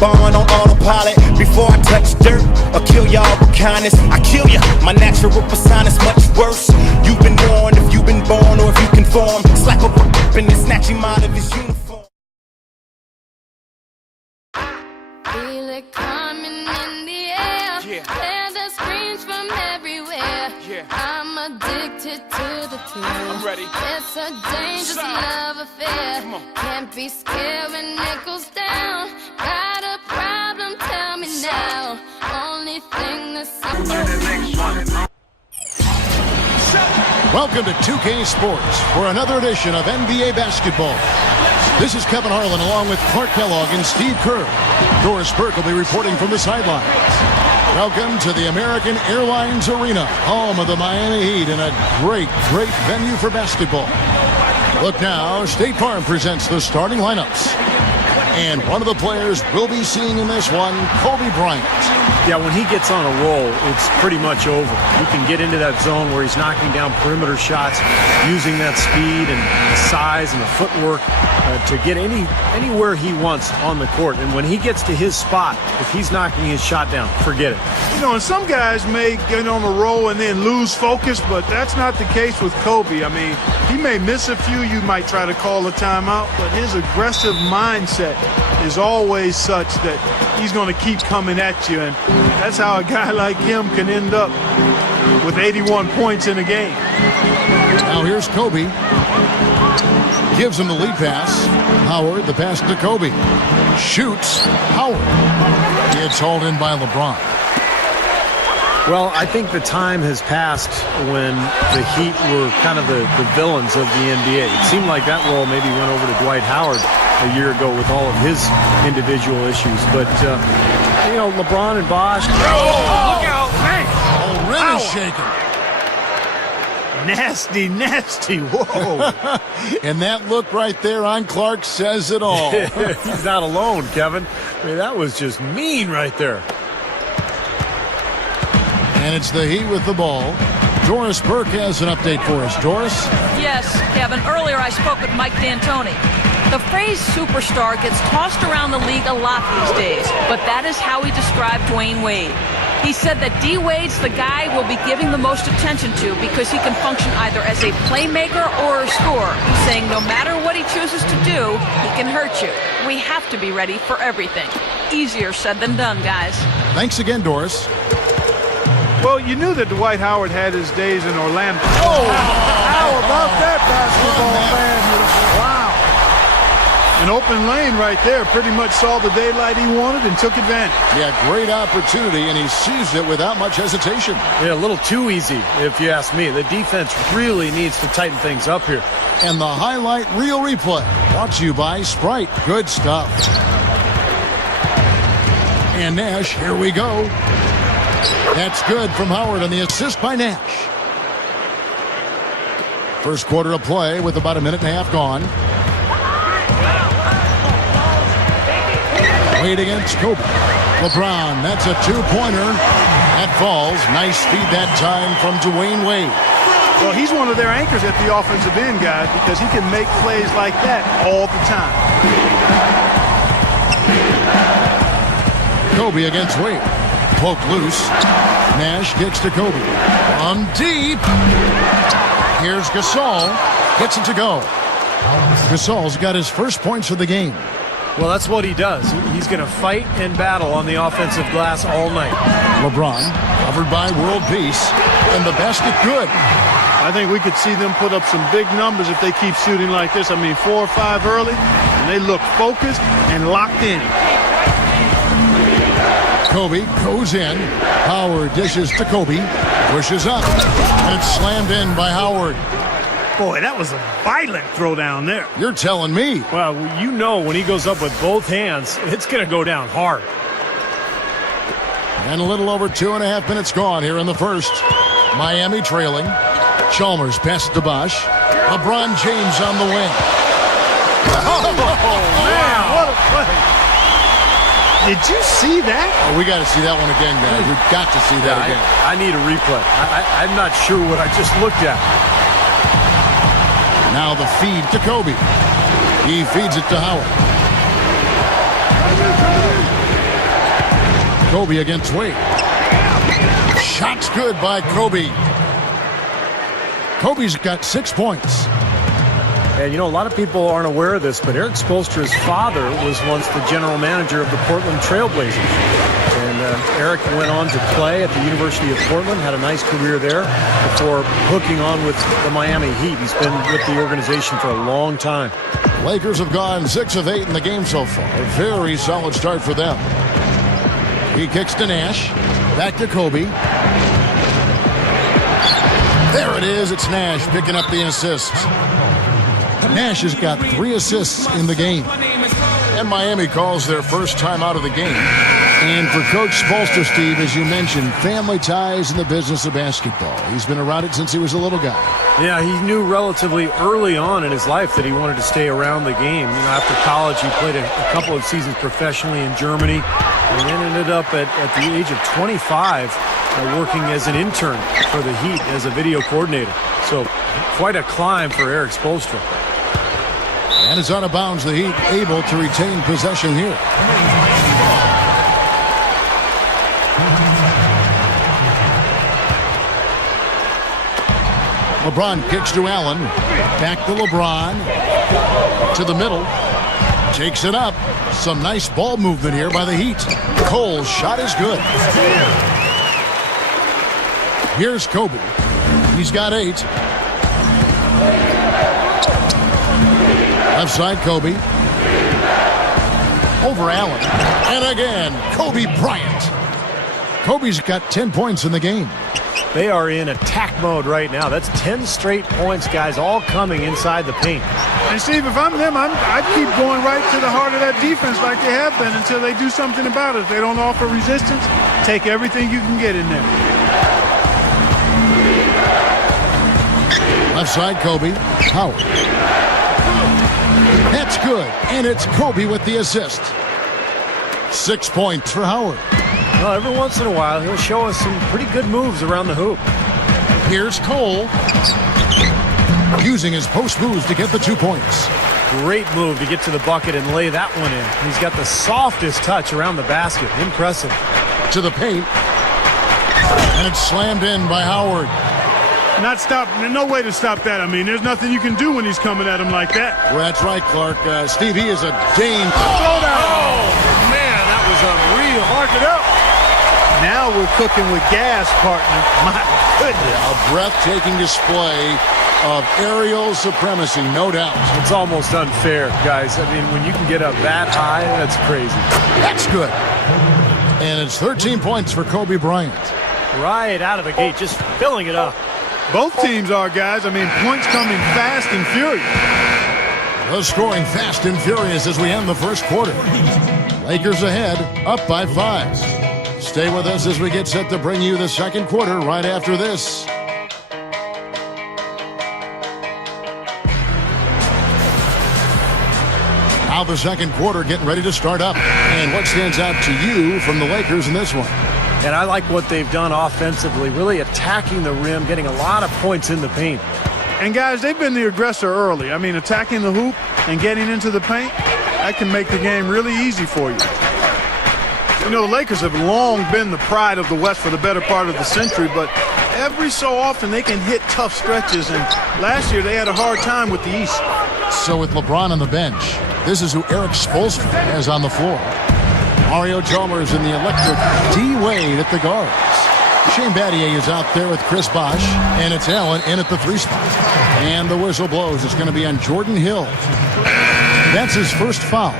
born on autopilot. Before I touch dirt or kill y'all with kindness, I kill ya. My natural persona is much worse. You've been warned if you've been born or if you conform. Slap up a and then snatch him out of his uniform. Feel it coming in the air. Hear the screams from everywhere. I'm addicted to the thrill. I'm ready. It's a dangerous love affair. Can't be scared when it goes down. Got a problem? Tell me now. Only thing that's Welcome to 2K Sports for another edition of NBA basketball. This is Kevin Harlan along with Clark Kellogg and Steve Kerr. Doris Burke will be reporting from the sidelines. Welcome to the American Airlines Arena, home of the Miami Heat, and a great venue for basketball. Look now, State Farm presents the starting lineups. And one of the players we'll be seeing in this one, Kobe Bryant. Yeah, when he gets on a roll, it's pretty much over. You can get into that zone where he's knocking down perimeter shots, using that speed and size and the footwork to get anywhere he wants on the court. And when he gets to his spot, if he's knocking his shot down, forget it. You know, and some guys may get on a roll and then lose focus, but that's not the case with Kobe. I mean, he may miss a few. You might try to call a timeout, but his aggressive mindset is always such that he's going to keep coming at you, and that's how a guy like him can end up with 81 points in a game. Now here's Kobe. Gives him the lead pass. Howard, the pass to Kobe. Shoots. Howard. It's hauled in by LeBron. Well, I think the time has passed when the Heat were kind of the villains of the NBA. It seemed like that role maybe went over to Dwight Howard a year ago with all of his individual issues. But, you know, LeBron and Bosh. Oh, look out, man. Oh, rim is shaking. Nasty. Whoa. And that look right there on Clark says it all. He's not alone, Kevin. I mean, that was just mean right there. And it's the Heat with the ball. Doris Burke has an update for us. Doris? Yes, Kevin. Earlier I spoke with Mike D'Antoni. The phrase superstar gets tossed around the league a lot these days, but that is how he described Dwayne Wade. He said that D. Wade's the guy we'll be giving the most attention to because he can function either as a playmaker or a scorer. He's saying no matter what he chooses to do, he can hurt you. We have to be ready for everything. Easier said than done, guys. Thanks again, Doris. Well, you knew that Dwight Howard had his days in Orlando. Oh, how about that basketball, man? Wow. An open lane right there. Pretty much saw the daylight he wanted and took advantage. Yeah, great opportunity, and he seized it without much hesitation. Yeah, a little too easy, if you ask me. The defense really needs to tighten things up here. And the highlight reel replay brought to you by Sprite. Good stuff. And Nash, here we go. That's good from Howard on the assist by Nash. First quarter of play with about a minute and a half gone. Wade against Kobe. LeBron, that's a two-pointer. That falls. Nice feed that time from Dwayne Wade. Well, he's one of their anchors at the offensive end, guys, because he can make plays like that all the time. Kobe against Wade. Poked loose. Nash kicks to Kobe. On deep. Here's Gasol. Gets it to go. Gasol's got his first points of the game. Well, that's what he does. He's going to fight and battle on the offensive glass all night. LeBron, covered by world peace, and the basket good. I think we could see them put up some big numbers if they keep shooting like this. I mean, 4 or 5 early, and they look focused and locked in. Kobe goes in. Howard dishes to Kobe. Pushes up. And it's slammed in by Howard. Boy, that was a violent throw down there. You're telling me. Well, you know when he goes up with both hands, it's going to go down hard. And a little over 2.5 minutes gone here in the first. Miami trailing. Chalmers passes to Bosh. LeBron James on the wing. Oh, man, what a play. Did you see that? Oh, we got to see that one again, guys. We've got to see that again. I need a replay. I'm not sure what I just looked at. Now the feed to Kobe. He feeds it to Howard. Kobe against Wade. Shot's good by Kobe. Kobe's got 6 points. And, you know, a lot of people aren't aware of this, but Eric Spoelstra's father was once the general manager of the Portland Trail Blazers. And Eric went on to play at the University of Portland, had a nice career there before hooking on with the Miami Heat. He's been with the organization for a long time. Lakers have gone 6 of 8 in the game so far. A very solid start for them. He kicks to Nash. Back to Kobe. There it is. It's Nash picking up the assist. Nash has got 3 assists in the game. And Miami calls their first time out of the game. And for Coach Spoelstra, Steve, as you mentioned, family ties in the business of basketball. He's been around it since he was a little guy. Yeah, he knew relatively early on in his life that he wanted to stay around the game. You know, after college, he played a couple of seasons professionally in Germany, and then ended up at the age of 25 working as an intern for the Heat as a video coordinator. So quite a climb for Eric Spoelstra. And it's out of bounds. The Heat able to retain possession here. LeBron kicks to Allen. Back to LeBron. To the middle. Takes it up. Some nice ball movement here by the Heat. Cole's shot is good. Here's Kobe. He's got 8. Left side, Kobe. Over Allen. And again, Kobe Bryant. Kobe's got 10 points in the game. They are in attack mode right now. That's 10 straight points, guys, all coming inside the paint. And Steve, if I'm them, I'd keep going right to the heart of that defense like they have been until they do something about it. If they don't offer resistance, take everything you can get in there. Left side, Kobe. Howard. That's good. And it's Kobe with the assist. 6 points for Howard. Well, every once in a while, he'll show us some pretty good moves around the hoop. Here's Cole. Using his post moves to get the 2 points. Great move to get to the bucket and lay that one in. He's got the softest touch around the basket. Impressive. To the paint. And it's slammed in by Howard. Not stop. No way to stop that. I mean, there's nothing you can do when he's coming at him like that. Well, that's right, Clark. Steve, he is a danger. Oh, man, that was unreal. Mark it up. Now we're cooking with gas, partner. My goodness. A breathtaking display of aerial supremacy, no doubt. It's almost unfair, guys. I mean, when you can get up that high, that's crazy. That's good. And it's 13 points for Kobe Bryant. Right out of the gate, just filling it up. Both teams are, guys. I mean, points coming fast and furious. The scoring fast and furious as we end the first quarter. Lakers ahead, up by 5. Stay with us as we get set to bring you the second quarter right after this. Now the second quarter getting ready to start up. And what stands out to you from the Lakers in this one? And I like what they've done offensively, really attacking the rim, getting a lot of points in the paint. And, guys, they've been the aggressor early. I mean, attacking the hoop and getting into the paint, that can make the game really easy for you. You know, the Lakers have long been the pride of the West for the better part of the century, but every so often they can hit tough stretches, and last year they had a hard time with the East. So with LeBron on the bench, this is who Eric Spoelstra has on the floor. Mario Chalmers in the electric D-Wade at the guards. Shane Battier is out there with Chris Bosh, and it's Allen in at the 3 spot. And the whistle blows. It's going to be on Jordan Hill. That's his first foul.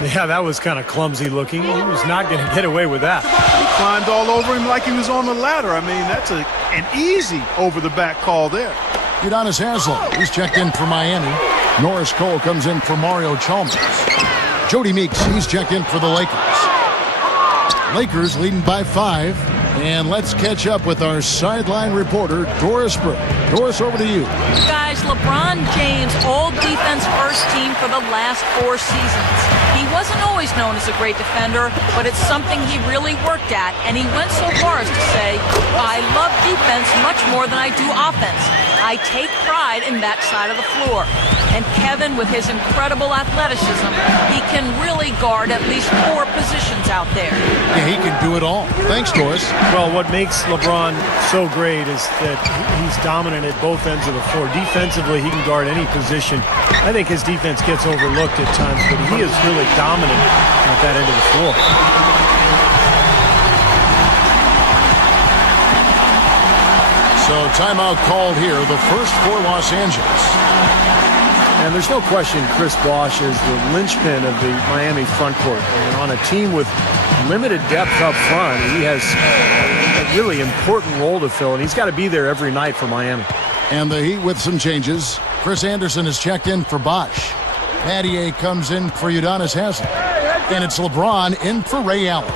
Yeah, that was kind of clumsy looking. He was not going to get away with that. He climbed all over him like he was on the ladder. I mean, that's an easy over-the-back call there. Udonis Haslem, he's checked in for Miami. Norris Cole comes in for Mario Chalmers. Jody Meeks, he's checked in for the Lakers. Lakers leading by 5. And let's catch up with our sideline reporter, Doris Burke. Doris, over to you. Guys, LeBron James, all-defense first team for the last 4 seasons. He wasn't always known as a great defender, but it's something he really worked at, and he went so far as to say, I love defense much more than I do offense. I take pride in that side of the floor. And Kevin, with his incredible athleticism, he can really guard at least 4 positions out there. Yeah, he can do it all. Thanks, Doris. Well, what makes LeBron so great is that he's dominant at both ends of the floor. Defensively, he can guard any position. I think his defense gets overlooked at times, but he is really dominant at that end of the floor. So timeout called here, the first for Los Angeles. And there's no question Chris Bosh is the linchpin of the Miami front court. And on a team with limited depth up front, he has a really important role to fill, and he's got to be there every night for Miami. And the Heat with some changes. Chris Anderson is checked in for Bosh. Mattier comes in for Udonis Haslem. And it's LeBron in for Ray Allen.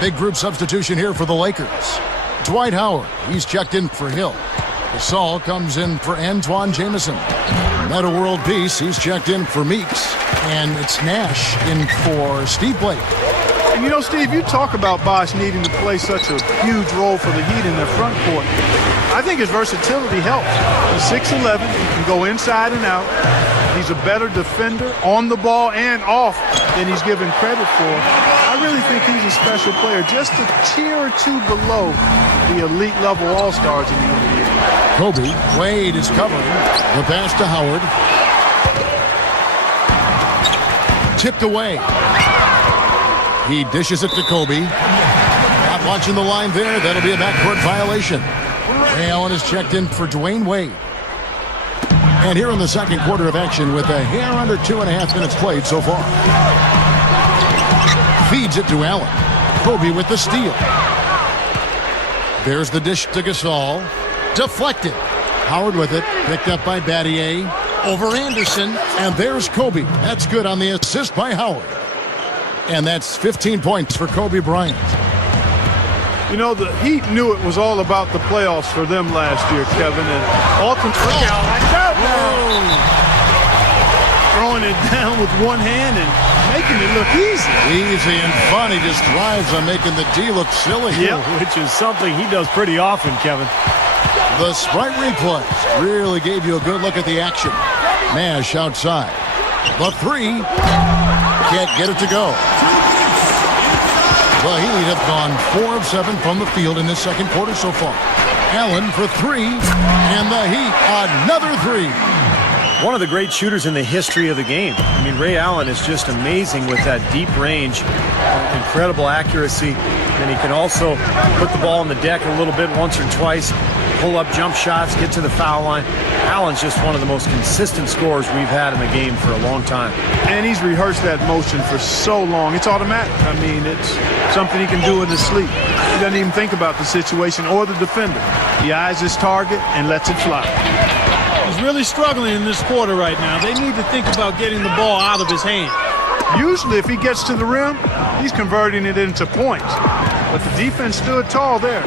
Big group substitution here for the Lakers. Dwight Howard, he's checked in for Hill. Gasol comes in for Antoine Jamison. Meta World Peace, he's checked in for Meeks. And it's Nash in for Steve Blake. And you know, Steve, you talk about Bosh needing to play such a huge role for the Heat in their front court. I think his versatility helps. He's 6'11", he can go inside and out. He's a better defender on the ball and off than he's given credit for. I really think he's a special player, just a tier or two below the elite level all-stars in the NBA. Kobe, Wade is covering. The pass to Howard. Tipped away. He dishes it to Kobe. Not watching the line there. That'll be a backcourt violation. Ray Allen is checked in for Dwayne Wade. And here in the second quarter of action with a hair under 2.5 minutes played so far. Feeds it to Allen. Kobe with the steal. There's the dish to Gasol. Deflected. Howard with it. Picked up by Battier. Over Anderson. And there's Kobe. That's good on the assist by Howard. And that's 15 points for Kobe Bryant. You know, the Heat knew it was all about the playoffs for them last year, Kevin. And ultimately, throwing it down with one hand and making it look easy. Easy and fun. He just drives on making the D look silly. Yeah, which is something he does pretty often, Kevin. The Sprite replays really gave you a good look at the action. Nash outside. The three. Can't get it to go. The Heat have gone 4 of 7 from the field in this second quarter so far. Allen for 3. And the Heat, another 3. One of the great shooters in the history of the game. I mean, Ray Allen is just amazing with that deep range, incredible accuracy, and he can also put the ball on the deck a little bit once or twice, pull up jump shots, get to the foul line. Allen's just one of the most consistent scorers we've had in the game for a long time. And he's rehearsed that motion for so long. It's automatic. I mean, it's something he can do in his sleep. He doesn't even think about the situation or the defender. He eyes his target and lets it fly. He's really struggling in this quarter right now. They need to think about getting the ball out of his hand. Usually, if he gets to the rim, he's converting it into points. But the defense stood tall there.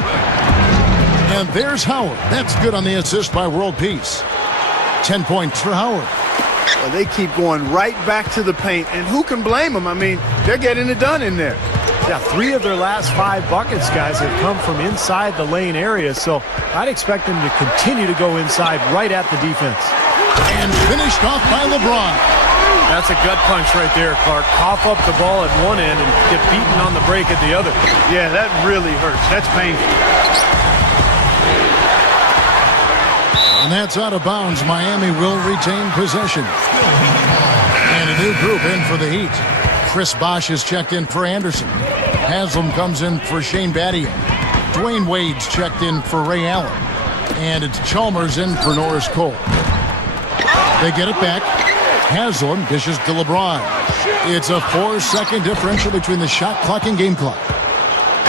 And there's Howard. That's good on the assist by World Peace. 10 points for Howard. Well, they keep going right back to the paint, and who can blame them? I mean, they're getting it done in there. Yeah, 3 of their last 5 buckets, guys, have come from inside the lane area, so I'd expect them to continue to go inside right at the defense. And finished off by LeBron. That's a gut punch right there, Clark. Cough up the ball at one end and get beaten on the break at the other. Yeah, that really hurts. That's painful. And that's out of bounds. Miami will retain possession. And a new group in for the Heat. Chris Bosh is checked in for Anderson. Haslem comes in for Shane Battier. Dwayne Wade's checked in for Ray Allen. And it's Chalmers in for Norris Cole. They get it back. Haslem dishes to LeBron. It's a 4-second differential between the shot clock and game clock.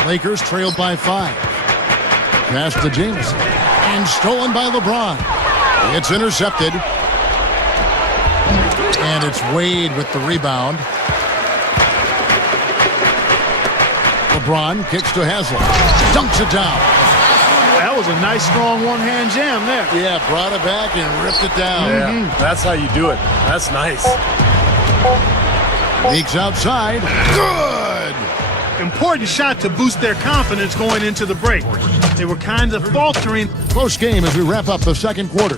Lakers trailed by 5. Pass to Jameson. And stolen by LeBron. It's intercepted. And it's Wade with the rebound. LeBron kicks to Haslem. Dunks it down. That was a nice, strong one-hand jam there. Yeah, brought it back and ripped it down. Yeah, that's how you do it. That's nice. Meeks outside. Good! important shot to boost their confidence going into the break. They were kind of faltering. Close game as we wrap up the second quarter.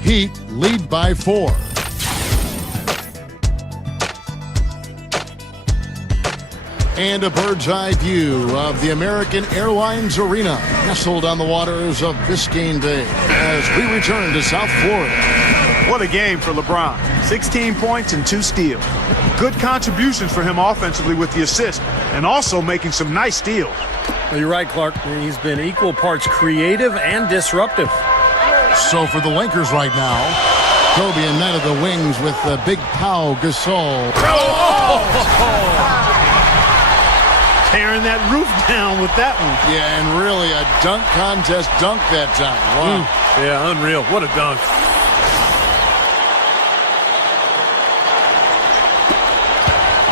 Heat lead by 4. And a bird's eye view of the American Airlines Arena, nestled on the waters of Biscayne Bay, as we return to South Florida. What a game for LeBron. 16 points and 2 steals. Good contributions for him offensively with the assist, and also making some nice steals. Well, you're right, Clark. He's been equal parts creative and disruptive. So for the Lakers right now, Kobe and Knight of the Wings with the big Pau Gasol. Tearing that roof down with that one. Yeah, and really a dunk contest dunk that time. Wow. Yeah, unreal. What a dunk.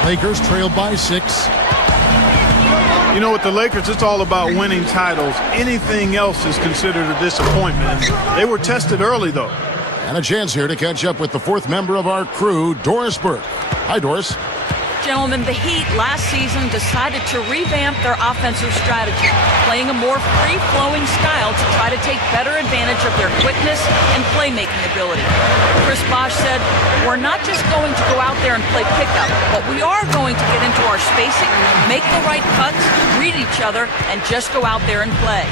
Lakers trailed by 6. You know, with the Lakers, it's all about winning titles. Anything else is considered a disappointment. They were tested early, though. And a chance here to catch up with the 4th member of our crew, Doris Burke. Hi, Doris. Gentlemen, the Heat last season decided to revamp their offensive strategy, playing a more free-flowing style to try to take better advantage of their quickness and playmaking ability. Chris Bosh said, "We're not just going to go out there and play pickup, but we are going to get into our spacing, make the right cuts, read each other, and just go out there and play."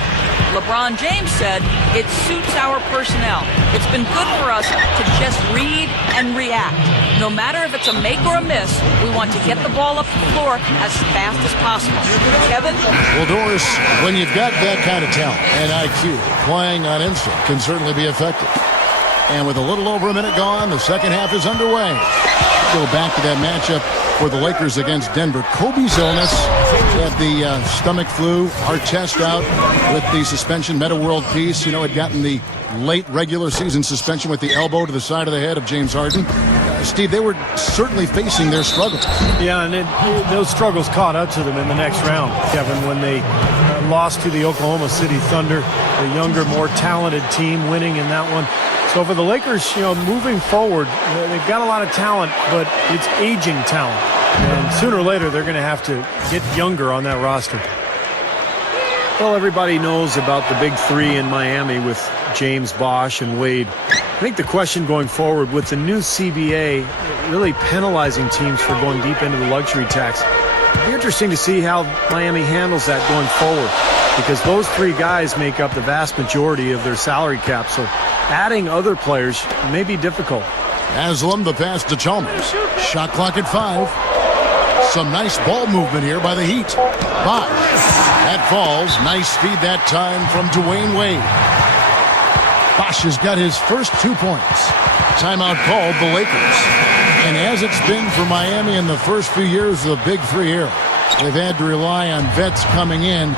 LeBron James said, "It suits our personnel. It's been good for us to just read and react. No matter if it's a make or a miss, we want to get the ball up the floor as fast as possible." Kevin? Well, Doris, when you've got that kind of talent and IQ, playing on instinct can certainly be effective. And with a little over a minute gone, the second half is underway. Go back to that matchup for the Lakers against Denver. Kobe's illness, he had the stomach flu, Artest out with the suspension, meta world peace. You know, had gotten the late regular season suspension with the elbow to the side of the head of James Harden. Steve, they were certainly facing their struggles. Yeah, and those struggles caught up to them in the next round, Kevin, when they lost to the Oklahoma City Thunder, the younger, more talented team winning in that one. So for the Lakers, you know, moving forward, they've got a lot of talent, but it's aging talent. And sooner or later, they're going to have to get younger on that roster. Well, everybody knows about the big 3 in Miami with James, Bosh, and Wade. I think the question going forward with the new CBA really penalizing teams for going deep into the luxury tax, it'll be interesting to see how Miami handles that going forward, because those 3 guys make up the vast majority of their salary cap. So adding other players may be difficult. Haslam, the pass to Chalmers. Shot clock at 5. Some nice ball movement here by the Heat. Bosh. That falls. Nice feed that time from Dwayne Wade. Bosh has got his first 2 points. Timeout called the Lakers. And as it's been for Miami in the first few years of the Big 3 era, they've had to rely on vets coming in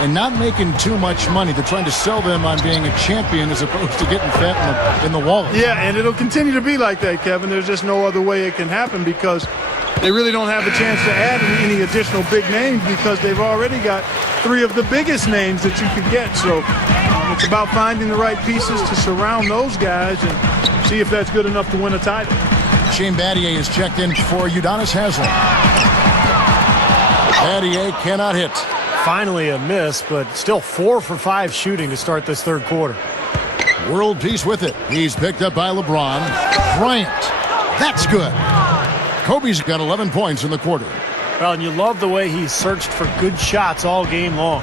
and not making too much money. They're trying to sell them on being a champion as opposed to getting fat in the wallet. Yeah, and it'll continue to be like that, Kevin. There's just no other way it can happen, because they really don't have a chance to add any additional big names, because they've already got 3 of the biggest names that you could get. So it's about finding the right pieces to surround those guys and see if that's good enough to win a title. Shane Battier is checked in for Udonis Haslem. Battier cannot hit. Finally a miss, but still 4 for 5 shooting to start this third quarter. World peace with it. He's picked up by LeBron. Bryant. That's good. Kobe's got 11 points in the quarter. Well, and you love the way he searched for good shots all game long.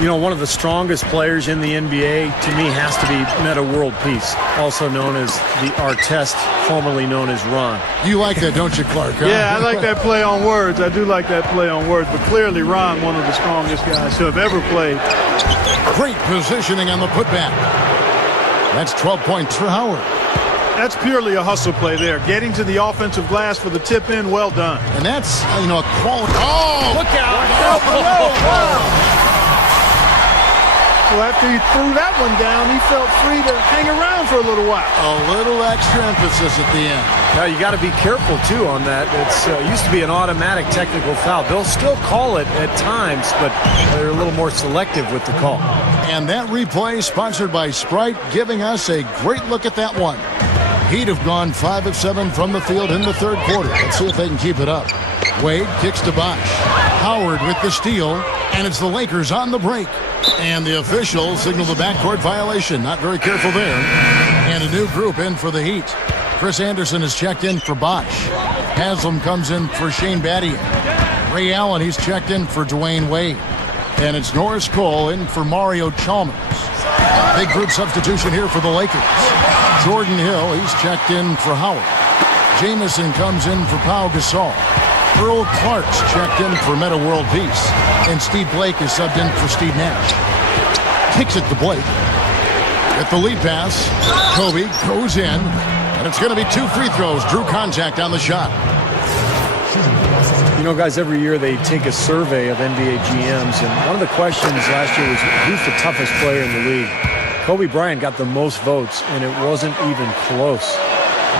You know, one of the strongest players in the NBA, to me, has to be Meta World Peace, also known as the Artest, formerly known as Ron. You like that, don't you, Clark? Huh? Yeah, I like that play on words. I do like that play on words. But clearly, Ron, one of the strongest guys who have ever played. Great positioning on the putback. That's 12 points for Howard. That's purely a hustle play there. Getting to the offensive glass for the tip in, well done. And that's, you know, a quality. Oh! Look out! So after he threw that one down, he felt free to hang around for a little while. A little extra emphasis at the end. Now, you got to be careful, too, on that. It's used to be an automatic technical foul. They'll still call it at times, but they're a little more selective with the call. And that replay sponsored by Sprite, giving us a great look at that one. Heat have gone 5 of 7 from the field in the third quarter. Let's see if they can keep it up. Wade kicks to Bosch. Howard with the steal, and it's the Lakers on the break. And the officials signal the backcourt violation. Not very careful there. And a new group in for the Heat. Chris Anderson is checked in for Bosch. Haslam comes in for Shane Battier. Ray Allen, he's checked in for Dwayne Wade. And it's Norris Cole in for Mario Chalmers. Big group substitution here for the Lakers. Jordan Hill, he's checked in for Howard. Jamison comes in for Pau Gasol. Earl Clark's checked in for Meta World Peace. And Steve Blake is subbed in for Steve Nash. Kicks it to Blake. With the lead pass, Kobe goes in. And it's going to be 2 free throws. Drew contact on the shot. You know, guys, every year they take a survey of NBA GMs, and one of the questions last year was who's the toughest player in the league? Kobe Bryant got the most votes, and it wasn't even close.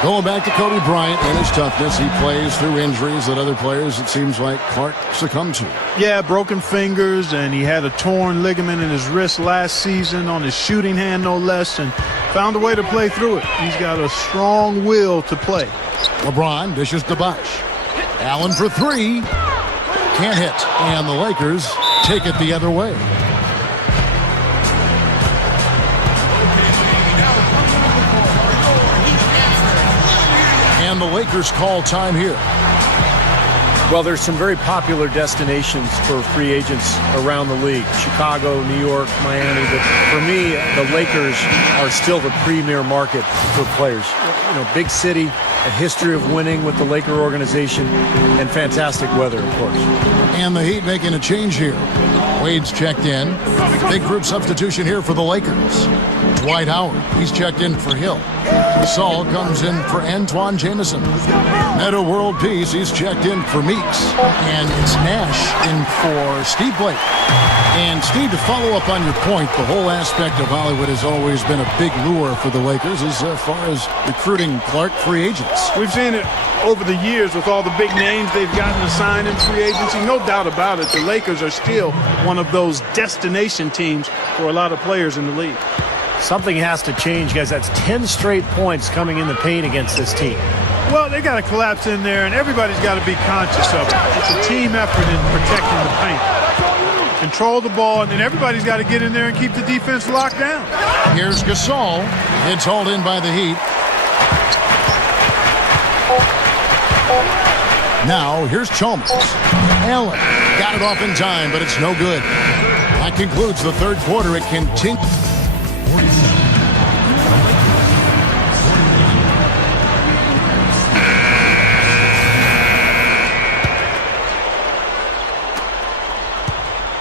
Going back to Kobe Bryant and his toughness, he plays through injuries that other players, it seems like, Clark succumbed to. Yeah, broken fingers, and he had a torn ligament in his wrist last season on his shooting hand, no less, and found a way to play through it. He's got a strong will to play. LeBron dishes to Bosch. Allen for 3. Can't hit. And the Lakers take it the other way. And the Lakers call time here. Well, there's some very popular destinations for free agents around the league. Chicago, New York, Miami. But for me, the Lakers are still the premier market for players. You know, big city, a history of winning with the Laker organization, and fantastic weather, of course. And the Heat making a change here. Wade's checked in. Big group substitution here for the Lakers. Dwight Howard, he's checked in for Hill. Saul comes in for Antoine Jamison. Meta World Peace, he's checked in for Meeks. And it's Nash in for Steve Blake. And Steve, to follow up on your point, the whole aspect of Hollywood has always been a big lure for the Lakers as far as recruiting Clark free agents. We've seen it over the years with all the big names they've gotten assigned in free agency. No doubt about it, the Lakers are still one of those destination teams for a lot of players in the league. Something has to change, guys. That's 10 straight points coming in the paint against this team. Well, they got to collapse in there, and everybody's got to be conscious of it. It's a team effort in protecting the paint. Control the ball, and then everybody's got to get in there and keep the defense locked down. Here's Gasol. It's hauled in by the Heat. Now, here's Chalmers. Allen got it off in time, but it's no good. That concludes the third quarter. It continues.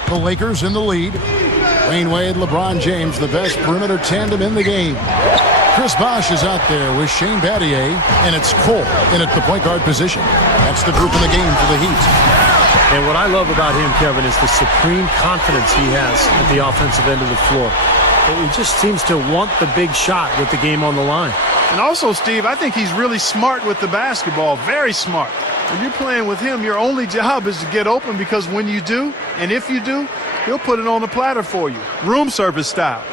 The Lakers in the lead. Dwayne Wade, LeBron James, the best perimeter tandem in the game. Chris Bosh is out there with Shane Battier, and it's Cole in at the point guard position. That's the group in the game for the Heat. And what I love about him, Kevin, is the supreme confidence he has at the offensive end of the floor. He just seems to want the big shot with the game on the line. And also, Steve, I think he's really smart with the basketball, very smart. When you're playing with him, your only job is to get open, because when you do, and if you do, he'll put it on the platter for you, room service style.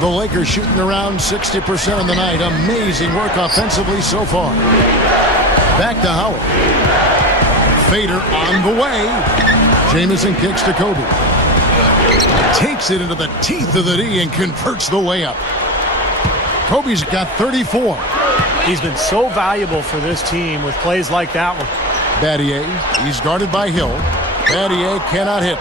The Lakers shooting around 60% of the night. Amazing work offensively so far. Back to Howard. Fader on the way. Jamison kicks to Kobe. Takes it into the teeth of the D and converts the layup. Kobe's got 34. He's been so valuable for this team with plays like that one. Battier, he's guarded by Hill. Battier cannot hit.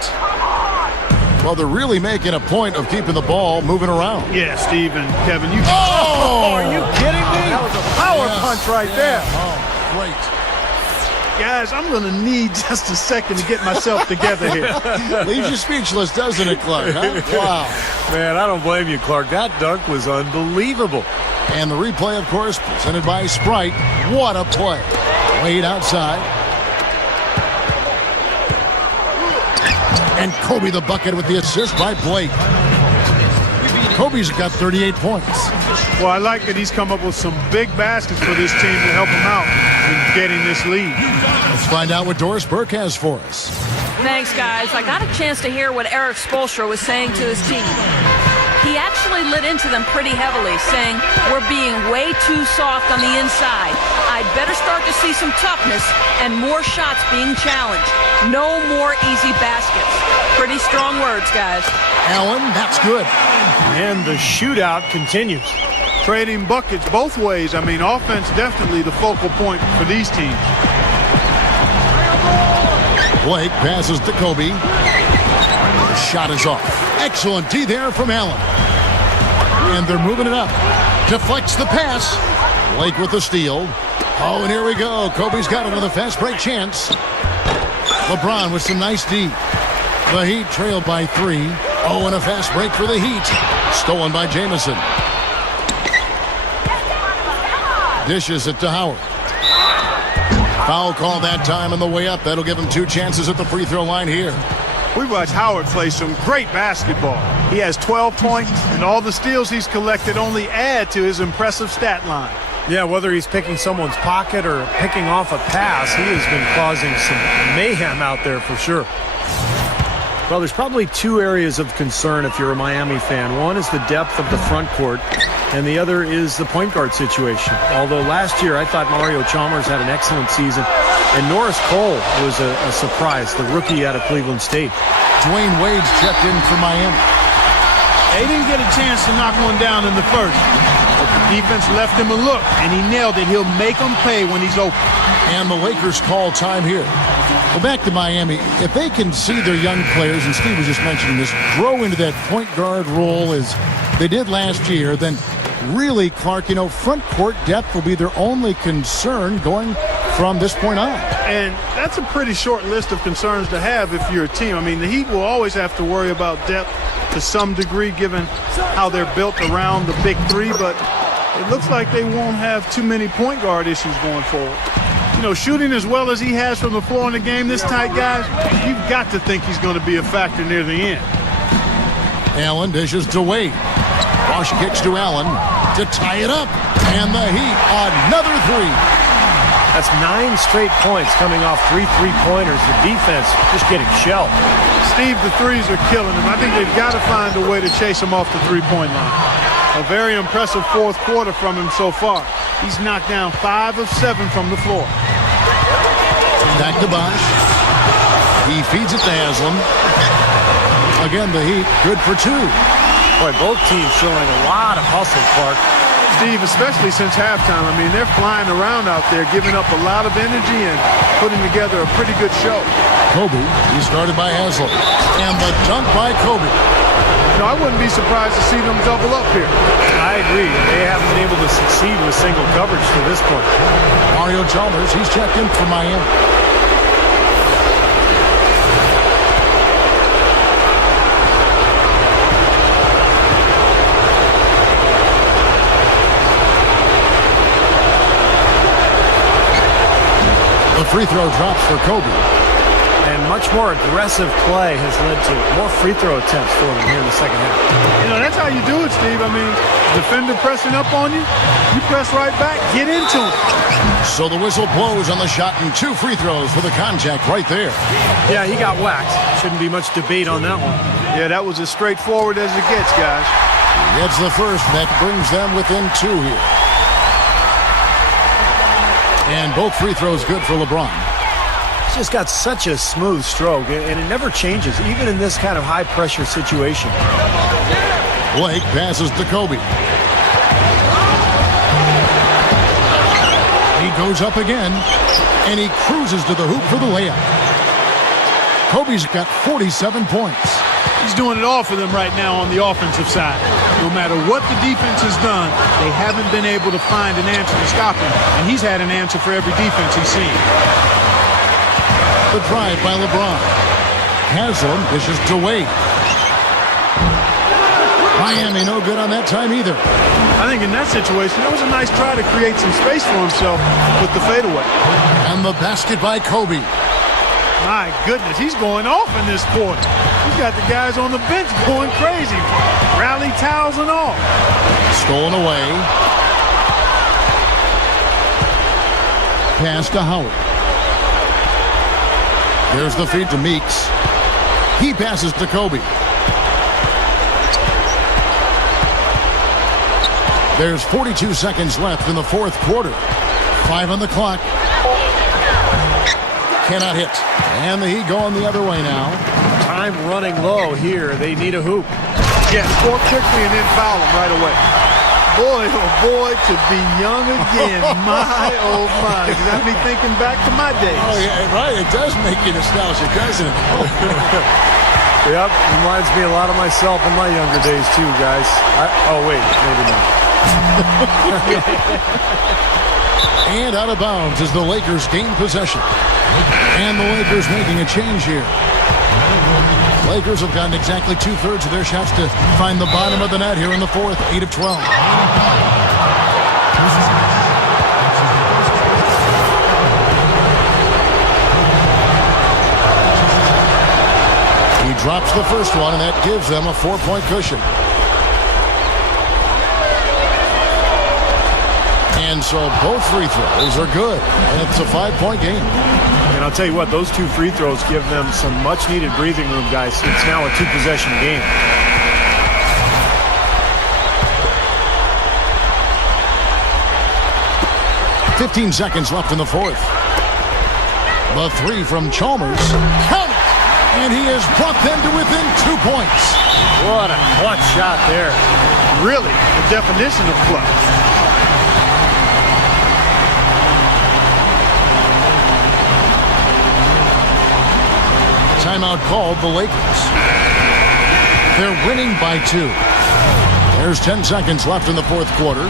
Well, they're really making a point of keeping the ball moving around. Yeah, Steve and Kevin, you... Oh! Are you kidding me? That was a power punch right there. Oh, great. Guys, I'm going to need just a second to get myself together here. Leaves you speechless, doesn't it, Clark? Huh? Wow. Man, I don't blame you, Clark. That dunk was unbelievable. And the replay, of course, presented by Sprite. What a play. Wade outside. And Kobe the bucket with the assist by Blake. Kobe's got 38 points. Well, I like that he's come up with some big baskets for this team to help him out in getting this lead. Let's find out what Doris Burke has for us. Thanks, guys. I got a chance to hear what Eric Spoelstra was saying to his team. He actually lit into them pretty heavily, saying, we're being way too soft on the inside. I'd better start to see some toughness and more shots being challenged. No more easy baskets. Pretty strong words, guys. Allen, that's good. And the shootout continues. Trading buckets both ways. I mean, offense definitely the focal point for these teams. Blake passes to Kobe. The shot is off. Excellent D there from Allen. And they're moving it up. Deflects the pass. Blake with the steal. Oh, and here we go. Kobe's got it with a fast break chance. LeBron with some nice D. The Heat trailed by 3. Oh, and a fast break for the Heat. Stolen by Jamison. Dishes it to Howard. Foul call that time on the way up. That'll give him 2 chances at the free throw line here. We watched Howard play some great basketball. He has 12 points, and all the steals he's collected only add to his impressive stat line. Yeah, whether he's picking someone's pocket or picking off a pass, he has been causing some mayhem out there for sure. Well, there's probably 2 areas of concern if you're a Miami fan. One is the depth of the front court, and the other is the point guard situation. Although last year I thought Mario Chalmers had an excellent season, and Norris Cole was a surprise, the rookie out of Cleveland State. Dwayne Wade's checked in for Miami. They didn't get a chance to knock one down in the first. But the defense left him a look, and he nailed it. He'll make them pay when he's open. And the Lakers call time here. Well, back to Miami. If they can see their young players, and Steve was just mentioning this, grow into that point guard role as they did last year, then really, Clark, front court depth will be their only concern going from this point on. And that's a pretty short list of concerns to have if you're a team. I mean, the Heat will always have to worry about depth to some degree given how they're built around the big 3, but it looks like they won't have too many point guard issues going forward. Shooting as well as he has from the floor in the game this tight, guys, you've got to think he's going to be a factor near the end. Allen dishes to Wade. Bosch kicks to Allen to tie it up. And the Heat, another 3. That's 9 straight points coming off 3 3-pointers. The defense just getting shelled. Steve, the threes are killing him. I think they've got to find a way to chase him off the 3-point line. A very impressive fourth quarter from him so far. He's knocked down 5 of 7 from the floor. Back to Bosch. He feeds it to Haslam. Again, the Heat good for 2. Boy, both teams showing a lot of hustle, Clark. Steve, especially since halftime. I mean, they're flying around out there, giving up a lot of energy and putting together a pretty good show. Kobe, he started by Haslam. And the dunk by Kobe. I wouldn't be surprised to see them double up here. I agree. They haven't been able to succeed with single coverage to this point. Mario Chalmers, he's checked in for Miami. The free throw drops for Kobe. And much more aggressive play has led to more free throw attempts for him here in the second half. That's how you do it, Steve. I mean, defender pressing up on you, you press right back, get into it. So the whistle blows on the shot and 2 free throws for the contact right there. Yeah, he got whacked. Shouldn't be much debate on that one. Yeah, that was as straightforward as it gets, guys. It's the first that brings them within 2 here. And both free throws good for LeBron. He's just got such a smooth stroke, and it never changes, even in this kind of high-pressure situation. Blake passes to Kobe. He goes up again, and he cruises to the hoop for the layup. Kobe's got 47 points. He's doing it all for them right now on the offensive side. No matter what the defense has done, they haven't been able to find an answer to stop him. And he's had an answer for every defense he's seen. The drive by LeBron. Haslam dishes to Wade. Miami no good on that time either. I think in that situation, that was a nice try to create some space for himself with the fadeaway. And the basket by Kobe. My goodness, he's going off in this quarter. He's got the guys on the bench going crazy. Rally towels and all. Stolen away. Pass to Howard. There's the feed to Meeks. He passes to Kobe. There's 42 seconds left in the fourth quarter. 5 on the clock. Cannot hit. And the Heat going the other way now. Time running low here. They need a hoop. Yeah, score quickly and then foul him right away. Boy, oh boy, to be young again. My, oh my. You got me thinking back to my days. Oh, yeah, right. It does make you nostalgic, doesn't it? Yep, reminds me a lot of myself in my younger days too, guys. Oh, wait, maybe not. And out of bounds as the Lakers gain possession. And the Lakers making a change here. Lakers have gotten exactly 2/3 of their shots to find the bottom of the net here in the fourth. 8 of 12. He drops the first one, and that gives them a 4-point cushion. And so both free throws are good. And it's a 5-point game. And I'll tell you what, those 2 free throws give them some much-needed breathing room, guys. It's now a 2-possession game. .15 seconds left in the fourth. The three from Chalmers. Count it! And he has brought them to within 2 points. What a clutch shot there. Really, the definition of clutch. Timeout called the Lakers. They're winning by 2. There's 10 seconds left in the fourth quarter.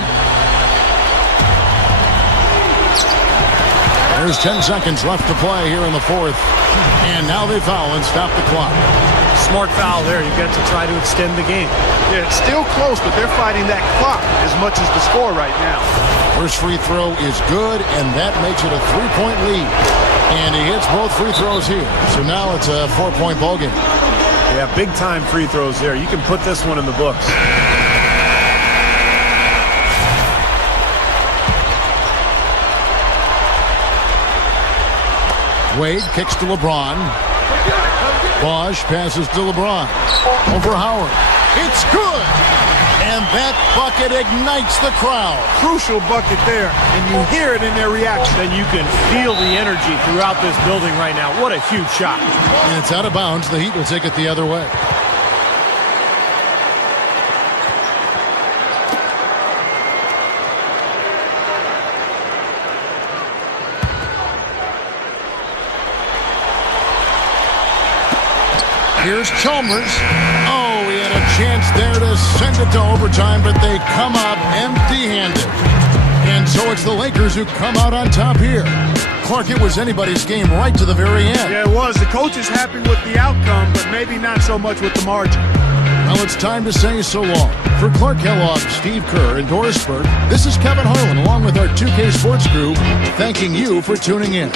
There's 10 seconds left to play here in the fourth. And now they foul and stop the clock. Smart foul there. You've got to try to extend the game. Yeah, it's still close, but they're fighting that clock as much as the score right now. First free throw is good, and that makes it a 3-point lead. And he hits both free throws here. So now it's a 4-point ball game. Yeah, big-time free throws there. You can put this one in the books. Wade kicks to LeBron. Bosch passes to LeBron. Over Howard. It's good! And that bucket ignites the crowd. Crucial bucket there, and you hear it in their reaction. Then you can feel the energy throughout this building right now. What a huge shot. And it's out of bounds. The Heat will take it the other way. Here's Chalmers. Oh, he had a chance there to send it to overtime, but they come up empty-handed. And so it's the Lakers who come out on top here. Clark, it was anybody's game right to the very end. Yeah, it was. The coach is happy with the outcome, but maybe not so much with the margin. Well, it's time to say so long. For Clark Kellogg, Steve Kerr, and Doris Burke, this is Kevin Harlan along with our 2K Sports crew, thanking you for tuning in.